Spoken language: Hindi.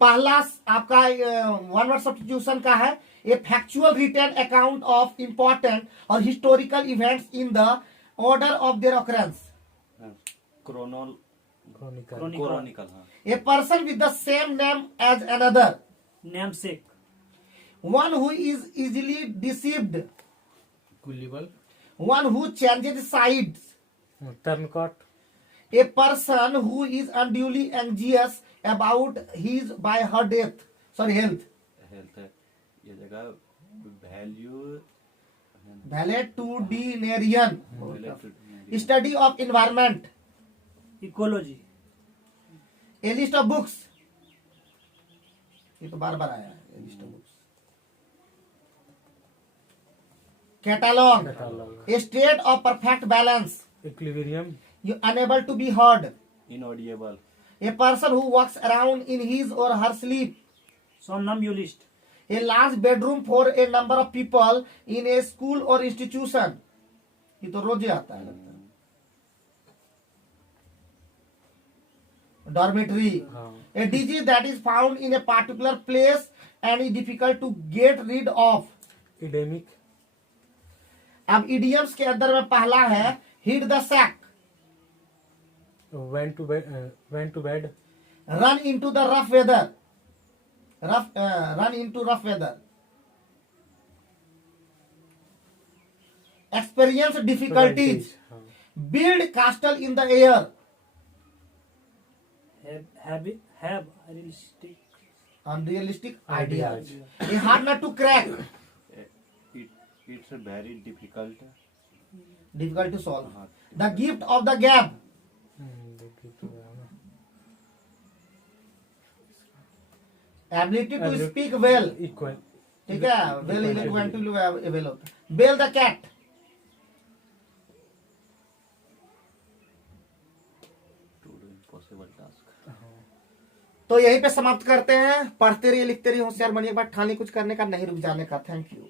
पहला आपका वन वर्ड सब्स्टिट्यूशन का है, a factual written account of important और historical events in the order of their occurrence. Chronicle. A person with the same name as another, namesake. One who is easily deceived, gullible. One who changes sides, turncoat. a person who is unduly anxious about his by her health है ये जगह valetudinarian, study of environment, ecology. a list of books, ये तो बार बार आया है, a list of books, catalog, a state of perfect balance, equilibrium. you unable to be heard, inaudible, a person who walks around in his or her sleep, somnambulist, a large bedroom for a number of people in a school or institution, ये तो रोज ही आता है। dormitory, a disease that is found in a particular place and is difficult to get rid of, इडेमिक। अब idioms के अंदर में पहला है hit the sack, went to bed, run into the rough weather, run into rough weather, experience difficulties, build castle in the air, have realistic, unrealistic ideas, a hard nut to crack, it's very difficult difficult to solve, the gift of the gab, ability to speak well, equal. ठीक है, well eloquently well होता है, bail the cat, to do impossible task। तो यहीं पे समाप्त करते हैं। पढ़ते रहिए, लिखते रहिए, होशियार बनिए, बात ठानी कुछ करने का नहीं, रुक जाने का। Thank you.